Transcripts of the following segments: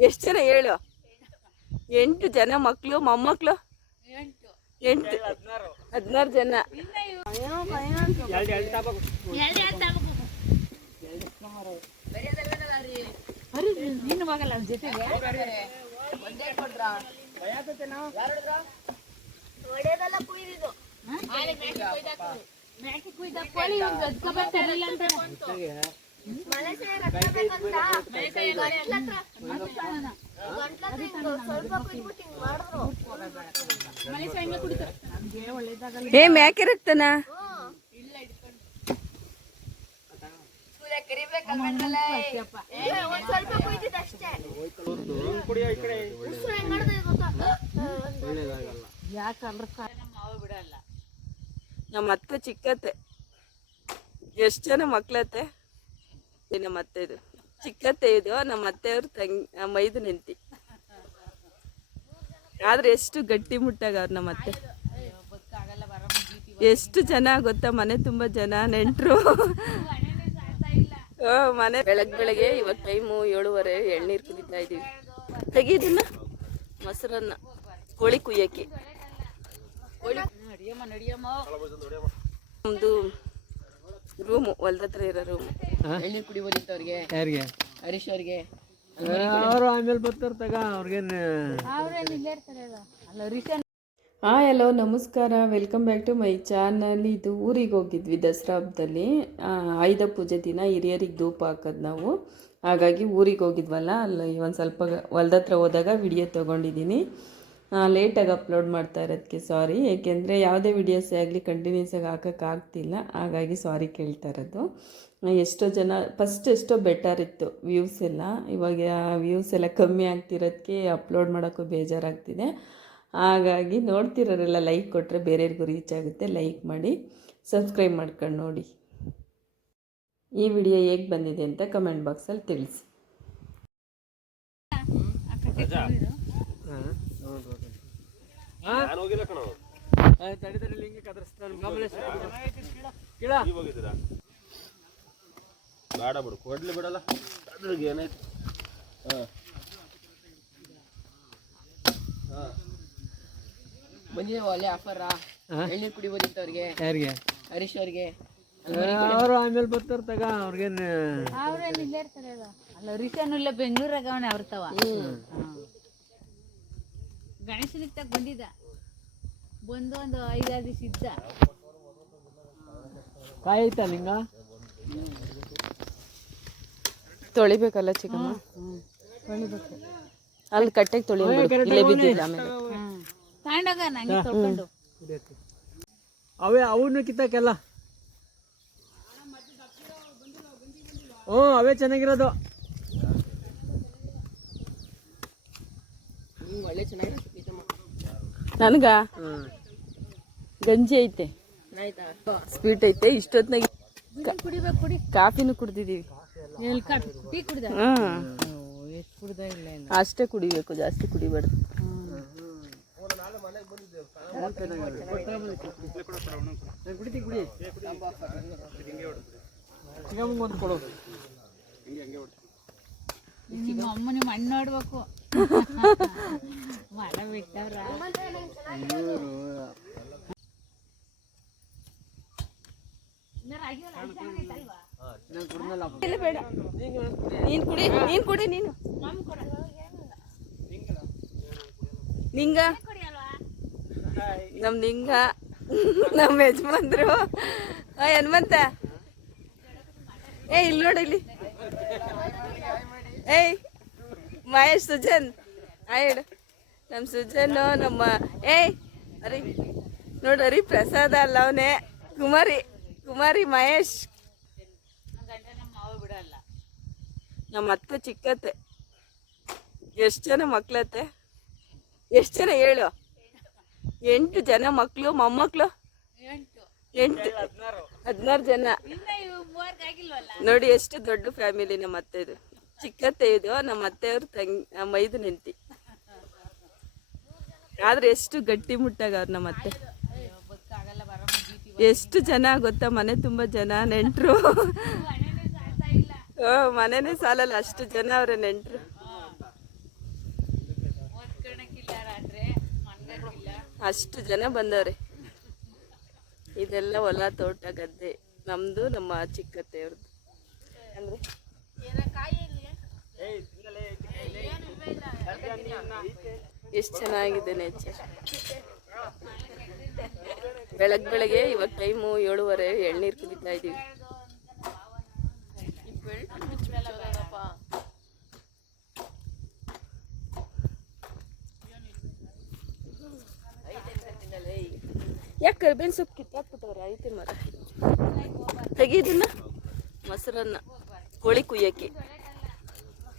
ಎಷ್ಟು ಜನ ಹೇಳು? ಎಂಟು ಜನ ಮಕ್ಕಳು ಮೊಮ್ಮಕ್ಕಳು ಎಂಟು. ಹದಿನಾರು ಜನ. ಜೊತೆಗೆ ಏ ಮ್ಯಾಕೆ ರಕ್ತನ ನಮ್ಮ ಅತ್ತೆ ಚಿಕ್ಕತ್ತೆ. ಎಷ್ಟು ಜನ ಮಕ್ಳತ್ತೆ? ನಮ್ಮ ಅತ್ತೆ ಇದು ಚಿಕ್ಕತ್ತೆ ಇದು ನಮ್ಮ ಅತ್ತೆಯವ್ರ ತಂಗಿ ಮೈದು ನೆಂತಿ ಆದ್ರೆ ಎಷ್ಟು ಗಟ್ಟಿ ಮುಟ್ಟಾಗ ಅವ್ರ ನಮ್ಮ ಅತ್ತೆ. ಎಷ್ಟು ಜನ ಗೊತ್ತಾ? ಮನೆ ತುಂಬಾ ಜನ ನೆಂಟರು. ಮನೆ ಬೆಳಗ್ಗೆ ಬೆಳಗ್ಗೆ ಇವಾಗ ಟೈಮು ಏಳುವರೆ ಎಳ್ನೀರ್ ಕುದಿತಾ ಇದೀವಿ. ತೆಗೀದನ್ನ ಮೊಸರನ್ನ ಕೋಳಿ ಕುಯ್ಯಕ್ಕೆ. ನಮ್ದು ರೂಮು ಹೊಲ್ದ ಹತ್ರ ಇರೋ ರೂಮ್ ಎಳ್ನೀರು ಕುಡಿಬೋದಿತ್ತವ್ರಿಗೆ ಯಾರಿಗೆ? ಹರೀಶ್ ಅವ್ರಿಗೆ. ಅವರು ಆಮೇಲೆ ಬರ್ತಾರೆ ತಗ ಅವ್ರಿಗೇನು ಅವ್ರೇನು ಇಲ್ಲೇ ಇರ್ತಾರೆ ಅಲ್ಲ ರಿಟರ್ನ್ ಹಾಂ ಹಲೋ ನಮಸ್ಕಾರ. Welcome back to my channel ಇದು ಊರಿಗೆ ಹೋಗಿದ್ವಿ ದಸರಾ ಹಬ್ಬದಲ್ಲಿ. ಆಯುಧ ಪೂಜೆ ದಿನ ಹಿರಿಯರಿಗೆ ಧೂಪ ಹಾಕೋದು ನಾವು. ಹಾಗಾಗಿ ಊರಿಗೆ ಹೋಗಿದ್ವಲ್ಲ ಅಲ್ಲಿ ಒಂದು ಸ್ವಲ್ಪ ಹೊಲ್ದ ಹತ್ರ ಹೋದಾಗ ವಿಡಿಯೋ ತೊಗೊಂಡಿದ್ದೀನಿ ಲೇಟಾಗಿ ಅಪ್ಲೋಡ್ ಮಾಡ್ತಾ ಇರೋದಕ್ಕೆ ಸಾರಿ ಏಕೆಂದರೆ ಯಾವುದೇ ವಿಡಿಯೋಸೇ ಆಗಲಿ ಕಂಟಿನ್ಯೂಸ್ ಆಗಿ ಹಾಕೋಕ್ಕಾಗ್ತಿಲ್ಲ ಹಾಗಾಗಿ ಸಾರಿ ಕೇಳ್ತಾ ಇರೋದು. ಎಷ್ಟೋ ಜನ ಫಸ್ಟ್ ಎಷ್ಟೋ ಬೆಟರ್ ಇತ್ತು ವ್ಯೂಸ್ ಎಲ್ಲ. ಇವಾಗ ವ್ಯೂಸ್ ಎಲ್ಲ ಕಮ್ಮಿ ಆಗ್ತಿರೋದಕ್ಕೆ ಅಪ್ಲೋಡ್ ಮಾಡೋಕ್ಕೂ ಬೇಜಾರಾಗ್ತಿದೆ. ಹಾಗಾಗಿ ನೋಡ್ತಿರೋರೆಲ್ಲ ಲೈಕ್ ಕೊಟ್ಟರೆ ಬೇರೆಯವ್ರಿಗೂ ರೀಚ್ ಆಗುತ್ತೆ. ಲೈಕ್ ಮಾಡಿ ಸಬ್ಸ್ಕ್ರೈಬ್ ಮಾಡ್ಕೊಂಡು ನೋಡಿ. ಈ ವಿಡಿಯೋ ಹೇಗೆ ಬಂದಿದೆ ಅಂತ ಕಮೆಂಟ್ ಬಾಕ್ಸಲ್ಲಿ ತಿಳಿಸಿ. ತಡಿ ತಡಿ ಹಿಂಗೆ ಕದರ್ಸ್ತಾನೆ ಕಮಲೇಶ್ ಕೀಳ. ಹೋಗಿದ್ದೀರಾ? ಬೇಡ ಬಿಡು ಕೊಡ್ಲಿ ಬಿಡಲ್ಲ. ಅದ್ರಿಗೆ ಏನಾಯ್ತು? ಹಾಂ ಬಂದಿದೆ ಒಳ್ಳೆ ಆಫರ್ ಎಳ್ನೀರು ಕುಡಿಬೋದಿತ್ತವ್ರಿಗೆ ಯಾರಿಗೆ? ಹರೀಶ್ ಅವ್ರಿಗೆ. ಅವರು ಆಮೇಲೆ ಬರ್ತಾರ ತಗ ಅವ್ರಿಗೇನು ಅವ್ರೇನು ಇಲ್ಲೇ ಇರ್ತಾರೆ ಅಲ್ಲ ರಿಟರ್ನ್ ಇಲ್ಲ ಬೆಂಗಳೂರಾಗ ಅವನೇ ಅವ್ರತವ ಗಣೇಶನಿಗೆ ತಗ ಬಂದಿದ್ದ. ಬಂದು ಒಂದು ಐದಾರು ದಿವಸ ಇದ್ದ. ಕಾಯಿ ಐತಾ ನಿಂಗ ತೊಳಿಬೇಕಲ್ಲ ಚಿಕ್ಕಮ್ಮ? ಅಲ್ಲಿ ಕಟ್ಟೆಗೆ ತೊಳಿ ಇಲ್ಲೇ ಬಿದ್ದಿಲ್ಲ ಆಮೇಲೆ. ತಗೊಂಡೋಗ ನಂಗೆ ತೊಳ್ಕೊಂಡು. ಅವೇ ಅವನು ಕಿತ್ತಾಕೆಲ್ಲ. ಹ್ಞೂ ಅವೇ ಚೆನ್ನಾಗಿರೋದು. ಒಳ್ಳೆ ಚೆನ್ನಾಗಿರುತ್ತೆ. ನನಗ ಗಂಜಿ ಐತೆ ಸ್ವೀಟ್ ಐತೆ ಕುಡಿ ಕಾಫಿನೂ ಕುಡ್ದಿದೀವಿ ಅಷ್ಟೇ ಕುಡಿಬೇಕು ಜಾಸ್ತಿ ಕುಡಿಬಾರ್ದು ಅಮ್ಮ ನಿಮ್ಮ ಅಣ್ಣ ನೋಡ್ಬೇಕು ಬೇಡ ನೀನು ಕುಡಿ ನೀನು ಕುಡಿ ನೀನು ನಿಂಗ ನಮ್ ನಿಂಗ ನಮ್ಮ ಯಜಮಾನ್ರು ಹನುಮಂತ ಏ ಇಲ್ಲಿ ನೋಡಿ ಇಲ್ಲಿ ಏಯ್ ಮಹೇಶ್ ಸುಜನ್. ಆಯ್ಡು ನಮ್ಮ ಸುಜನ್ನು ನಮ್ಮ ಏಯ್ ಅರಿ ನೋಡು ಅರಿ ಪ್ರಸಾದ ಅಲ್ಲ ಅವನೇ. ಕುಮಾರಿ ಕುಮಾರಿ ಮಹೇಶ್. ನಮ್ಮ ಅತ್ತೆ ಚಿಕ್ಕತ್ತೆ. ಎಷ್ಟು ಜನ ಮಕ್ಳತ್ತೆ? ಎಷ್ಟು ಜನ ಹೇಳು? ಎಂಟು ಜನ ಮಕ್ಕಳು ಮೊಮ್ಮಕ್ಕಳು ಎಂಟು. ಹದಿನಾರು. ಜನ. ನೋಡಿ ಎಷ್ಟು ದೊಡ್ಡ ಫ್ಯಾಮಿಲಿ ನಮ್ಮ ಅತ್ತೆದು ಚಿಕ್ಕತ್ತೆ ಇದು ನಮ್ಮ ಅತ್ತೆಯವ್ರ ತಂಗಿ ಮೈದು ನೆಂಟಿ. ಆದ್ರೆ ಎಷ್ಟು ಗಟ್ಟಿ ಮುಟ್ಟಾಗವ್ರು ನಮ್ಮ ಅತ್ತೆ. ಎಷ್ಟು ಜನ ಗೊತ್ತಾ? ಮನೆ ತುಂಬಾ ಜನ, ನೆಂಟರು. ಮನೆನೇ ಸಾಲಲ್ಲ, ಅಷ್ಟು ಜನ ಅವ್ರ, ನೆಂಟರು. ಅಷ್ಟು ಜನ ಬಂದವ್ರೆ. ಇದೆಲ್ಲ ಹೊಲ, ತೋಟ, ಗದ್ದೆ. ನಮ್ದು ನಮ್ಮ ಚಿಕ್ಕತ್ತೆಯವ್ರದ್ದು. ಅಂದರೆ? ಎಷ್ಟು ಚೆನ್ನಾಗಿದೆ ನೇಚರ್ ಬೆಳಗ್ ಬೆಳಗ್ಗೆ ಇವಾಗ ಟೈಮು ಏಳುವರೆ, ಎಳ್ನೀರು ಕುಡಿತಾ ಇದೀವಿ. ಯಾಕೆ ಕರ್ಬೇವಿನ ಸೊಪ್ಪು ಕಿತ್ತಾಕ್ಬಿಟ್ಟವ್ರೆ? ಐತೆ ಮರ ತೆಗೀದನ್ನ ಮೊಸರನ್ನ. ಕೋಳಿ ಕುಯ್ಯಕ್ಕೆ ಕೋಳಿ ಕುಯ್ಬೇಕಾರೆ ಬರಲ್ಲ ನಾನು ಕೋಳಿ ಕುಯ್ತೀನಿ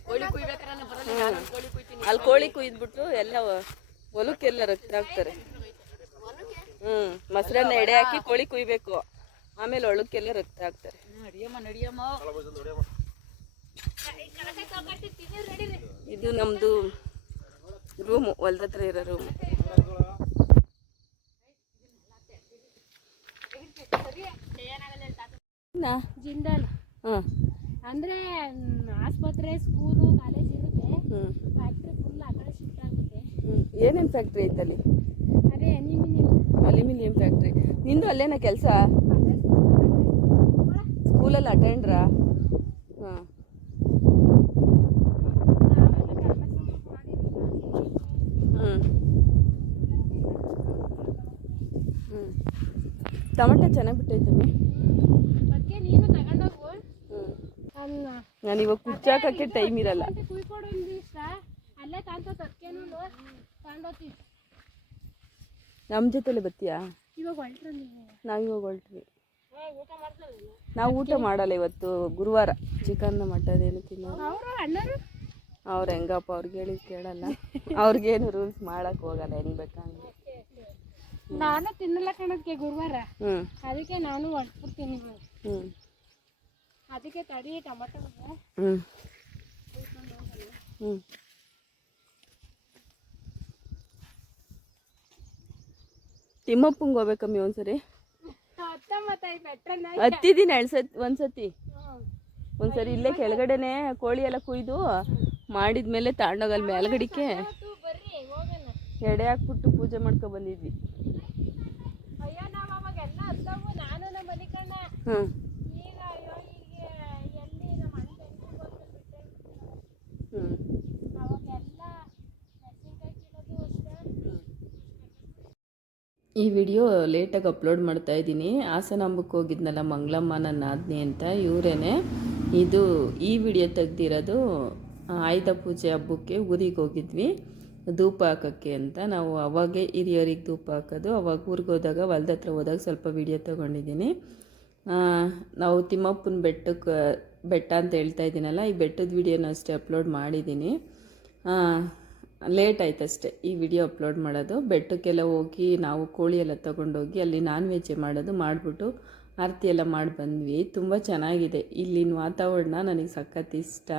ಅಲ್ಲಿ ಕೋಳಿ ಕುಯ್ದ್ಬಿಟ್ಟು ಎಲ್ಲ ಹೊಲಕ್ಕೆಲ್ಲ ರಕ್ತ ಹಾಕ್ತಾರೆ. ಹ್ಮ್ ಮೊಸರನ್ನ ಎಡೆ ಹಾಕಿ ಕೋಳಿ ಕುಯ್ಬೇಕು. ಆಮೇಲೆ ಒಳಕ್ಕೆಲ್ಲ ರಕ್ತ ಹಾಕ್ತಾರೆ. ನಡಿಯಮ್ಮ ನಡಿಯಮ್ಮ. ಇದು ನಮ್ದು ರೂಮು ಹೊಲ್ದ ಹತ್ರ ಇರೋ ರೂಮ್ ಜಿಂದಾಲ್. ಹಾಂ ಅಂದ್ರೆ ಆಸ್ಪತ್ರೆ ಸ್ಕೂಲು ಕಾಲೇಜ್ ಇರುತ್ತೆ. ಫ್ಯಾಕ್ಟ್ರಿ ಫುಲ್ ಆ ಕಡೆ ಶಿಫ್ಟ್ ಆಗುತ್ತೆ. ಏನೇನು ಫ್ಯಾಕ್ಟ್ರಿ ಐತಲ್ಲಿ ಅದೇ ಅಲ್ಯೂಮಿನಿಯಂ. ಅಲ್ಯೂಮಿನಿಯಂ ಫ್ಯಾಕ್ಟ್ರಿ ನಿಂದು ಅಲ್ಲೇನ ಕೆಲಸ? ಸ್ಕೂಲಲ್ಲಿ ಅಟೆಂಡ್ರಾ ಹಾಂ. ಹ್ಞೂ ಹ್ಞೂ ಟೊಮೆಟೊ ಚೆನ್ನಾಗಿ ಬಿಟ್ಟೈತಮ್ಮಿ ಅದಕ್ಕೆ ನೀನು ನಾನು ಇವಾಗ ಕುಚ್ಚಾಕಕ್ಕೆ ಟೈಮ್ ಇರಲ್ಲ. ನಮ್ಮ ಜೊತೆಲೆ ಬತ್ತೀಯಾ ನೀವು ಇವಾಗ ಹೊಲ್ಟ್ರಿ ನಾವು ಊಟ ಮಾಡಲ್ಲ ಇವತ್ತು ಗುರುವಾರ. ಚಿಕನ್ ಮಟನ್ ಏನು ತಿನ್ನೋದು? ಅವರು ಹೆಂಗಪ್ಪ ಅವ್ರಿಗೆ ಹೇಳಿ ಕೇಳಲ್ಲ. ಅವ್ರಿಗೇನು ರೂಲ್ಸ್ ಮಾಡಕ್ ಹೋಗಲ್ಲ ಹೆಂಗ್ ಬೇಕಂಗೆ. ನಾನು ತಿನ್ನಲ್ಲ ಕಣಕ್ಕೆ ಗುರುವಾರ. ಅದಕ್ಕೆ ನಾನು ಹೊಟ್ಬಿಡ್ತೀನಿ ಇವಾಗ. ಹ್ಞೂ ಅದಕ್ಕೆ ತಡಿ ಟೊಮೆಟೊ ಹ್ಞೂ ಹ್ಞೂ ತಿಮ್ಮಪ್ಪಂಗೆ ಹೋಗ್ಬೇಕಮ್ಮಿ ಒಂದ್ಸರಿ. ಹತ್ತಿದ್ದೀನಿ ಎರಡು ಸತಿ ಒಂದ್ಸತಿ. ಒಂದ್ಸರಿ ಇಲ್ಲೇ ಕೆಳಗಡೆನೆ ಕೋಳಿ ಎಲ್ಲ ಕುಯ್ದು ಮಾಡಿದ್ಮೇಲೆ ತಾಂಡೋಗಲ್ ಮೇಲ್ಗಡಿಕೆ. ಎಡೆ ಹಾಕ್ಬಿಟ್ಟು ಪೂಜೆ ಮಾಡ್ಕೊ ಬಂದಿದ್ವಿ. ಅಯ್ಯೋ ನಾವು ಅವಾಗೆಲ್ಲ ಹತ್ತವು ನಾನು ನಮ್ಮ ಮನೆ ಕಣ್ಣ ಹ್ಞೂ ಈಗ ಅಯ್ಯೋ ಈಗ ಎಲ್ಲಿ ನಮ್ಮ ಅಣ್ಣ ಬೆಂಗ್ಳೂರಿಗೆ ಹೋಗ್ಬಿಟ್ಟೆ ಹ್ಞೂ ಅವಾಗೆಲ್ಲ ಮೆಣಸಿನ್ಕಾಯಿ ಕಿಲೋದು ಅಷ್ಟೇ ಈ ವಿಡಿಯೋ ಲೇಟಾಗಿ ಅಪ್ಲೋಡ್ ಮಾಡ್ತಾ ಇದ್ದೀನಿ. ಹಾಸನಾಂಬಕ್ಕೆ ಹೋಗಿದ್ನಲ್ಲ ಮಂಗಳಮ್ಮ ನನ್ನ ಆಜ್ಞೆ ಅಂತ. ಇವರೇನೆ ಇದು ಈ ವಿಡಿಯೋ ತೆಗ್ದಿರೋದು ಆಯುಧ ಪೂಜೆ ಹಬ್ಬಕ್ಕೆ ಊರಿಗೆ ಹೋಗಿದ್ವಿ. ಧೂಪ ಹಾಕೋಕ್ಕೆ ಅಂತ. ನಾವು ಅವಾಗೇ ಹಿರಿಯರಿಗೆ ಧೂಪ ಹಾಕೋದು, ಅವಾಗ ಊರಿಗೆ ಹೋದಾಗ, ಹೊಲ್ದ ಹತ್ರ ಹೋದಾಗ ಸ್ವಲ್ಪ ವಿಡಿಯೋ ತೊಗೊಂಡಿದ್ದೀನಿ. ನಾವು ತಿಮ್ಮಪ್ಪನ ಬೆಟ್ಟಕ್ಕೆ, ಬೆಟ್ಟ ಅಂತ ಹೇಳ್ತಾ ಇದ್ದೀನಲ್ಲ, ಈ ಬೆಟ್ಟದ ವಿಡಿಯೋನ ಅಷ್ಟೇ ಅಪ್ಲೋಡ್ ಮಾಡಿದ್ದೀನಿ. ಲೇಟ್ ಆಯ್ತು ಅಷ್ಟೇ ಈ ವಿಡಿಯೋ ಅಪ್ಲೋಡ್ ಮಾಡೋದು. ಬೆಟ್ಟಕ್ಕೆಲ್ಲ ಹೋಗಿ ನಾವು ಕೋಳಿ ಎಲ್ಲ ತೊಗೊಂಡೋಗಿ ಅಲ್ಲಿ ನಾನ್ ವೆಜ್ ಮಾಡೋದು ಮಾಡಿಬಿಟ್ಟು ಆರತಿ ಎಲ್ಲ ಮಾಡಿ ಬಂದ್ವಿ. ತುಂಬ ಚೆನ್ನಾಗಿದೆ. ಇಲ್ಲಿನ ವಾತಾವರಣ ನನಗೆ ಸಖತ್ ಇಷ್ಟ.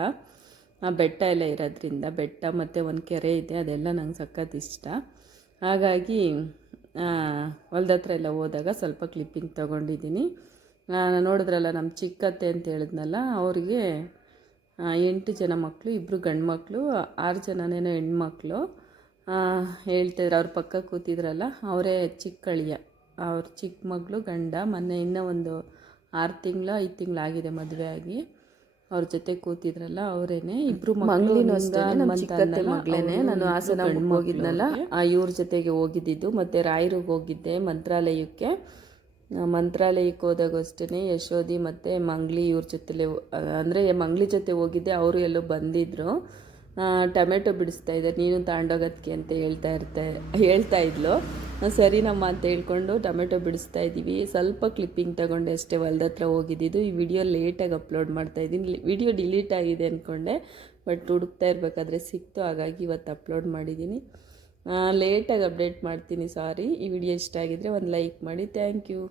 ಆ ಬೆಟ್ಟ ಎಲ್ಲ ಇರೋದ್ರಿಂದ ಬೆಟ್ಟ ಮತ್ತು ಒಂದು ಕೆರೆ ಇದೆ, ಅದೆಲ್ಲ ನಂಗೆ ಸಖತ್ ಇಷ್ಟ. ಹಾಗಾಗಿ ಹೊಲ್ದ ಹತ್ರ ಎಲ್ಲ ಹೋದಾಗ ಸ್ವಲ್ಪ ಕ್ಲಿಪ್ಪಿಂಗ್ ತೊಗೊಂಡಿದ್ದೀನಿ. ನೋಡಿದ್ರಲ್ಲ ನಮ್ಮ ಚಿಕ್ಕತ್ತೆ ಅಂತ ಹೇಳಿದ್ನಲ್ಲ, ಅವ್ರಿಗೆ ಎಂಟು ಜನ ಮಕ್ಕಳು ಇಬ್ಬರು ಗಂಡು ಮಕ್ಕಳು ಆರು ಜನನೇನೋ ಹೆಣ್ಮಕ್ಳು. ಆ, ಹೇಳ್ತಿದ್ರು ಅವ್ರ ಪಕ್ಕ ಕೂತಿದ್ರಲ್ಲ ಅವರೇ ಚಿಕ್ಕಳಿಯ ಅವ್ರ ಚಿಕ್ಕ ಮಗಳು ಗಂಡ ಮೊನ್ನೆ ಇನ್ನೂ ಒಂದು ಆರು ತಿಂಗಳು ಐದು ತಿಂಗಳಾಗಿದೆ ಮದುವೆ ಆಗಿ. ಅವ್ರ ಜೊತೆ ಕೂತಿದ್ರಲ್ಲ ಅವರೇನೆ. ಇಬ್ರು ಚಿಕ್ಕತ್ತೆ ಮಗಳೇನೆ. ನಾನು ಹಾಸನ ಹೋಗಿದ್ನಲ್ಲ ಇವ್ರ ಜೊತೆಗೆ ಹೋಗಿದ್ದಿದ್ದು ಮತ್ತೆ ರಾಯರಿಗೆ ಹೋಗಿದ್ದೆ ಮಂತ್ರಾಲಯಕ್ಕೆ. ಮಂತ್ರಾಲಯಕ್ಕೆ ಹೋದಾಗ ಅಷ್ಟೇ ಯಶೋಧಿ ಮತ್ತು ಮಂಗ್ಲಿ ಇವ್ರ ಜೊತೆಲೆ ಅಂದರೆ ಮಂಗ್ಲಿ ಜೊತೆ ಹೋಗಿದ್ದೆ, ಅವರು ಎಲ್ಲೋ ಬಂದಿದ್ದರು ಟೊಮೆಟೊ ಬಿಡಿಸ್ತಾ ಇದ್ದಾರೆ, ನೀನು ತಗೊಂಡೋಗೋದಕ್ಕೆ ಅಂತ ಹೇಳ್ತಾ ಇರ್ತಾ, ಹೇಳ್ತಾ ಇದ್ಲು. ಸರಿ ಸರಿನಮ್ಮ ಅಂತ ಹೇಳ್ಕೊಂಡು ಟೊಮೆಟೊ ಬಿಡಿಸ್ತಾ ಇದ್ದೀವಿ. ಸ್ವಲ್ಪ ಕ್ಲಿಪ್ಪಿಂಗ್ ತಗೊಂಡೆ ಅಷ್ಟೇ, ಹೊಲ್ದ ಹತ್ರ ಹೋಗಿದ್ದಿದ್ದು. ಈ ವಿಡಿಯೋ ಲೇಟಾಗಿ ಅಪ್ಲೋಡ್ ಮಾಡ್ತಾ ಇದ್ದೀನಿ. ವಿಡಿಯೋ ಡಿಲೀಟ್ ಆಗಿದೆ ಅಂದ್ಕೊಂಡೆ ಬಟ್ ಹುಡುಕ್ತಾ ಇರಬೇಕಾದ್ರೆ ಸಿಕ್ತು, ಹಾಗಾಗಿ ಇವತ್ತು ಅಪ್ಲೋಡ್ ಮಾಡಿದ್ದೀನಿ. ಲೇಟಾಗಿ ಅಪ್ಡೇಟ್ ಮಾಡ್ತೀನಿ, ಸಾರಿ. ಈ ವಿಡಿಯೋ ಇಷ್ಟ ಆಗಿದ್ರೆ ಒಂದು ಲೈಕ್ ಮಾಡಿ, ಥ್ಯಾಂಕ್ ಯು.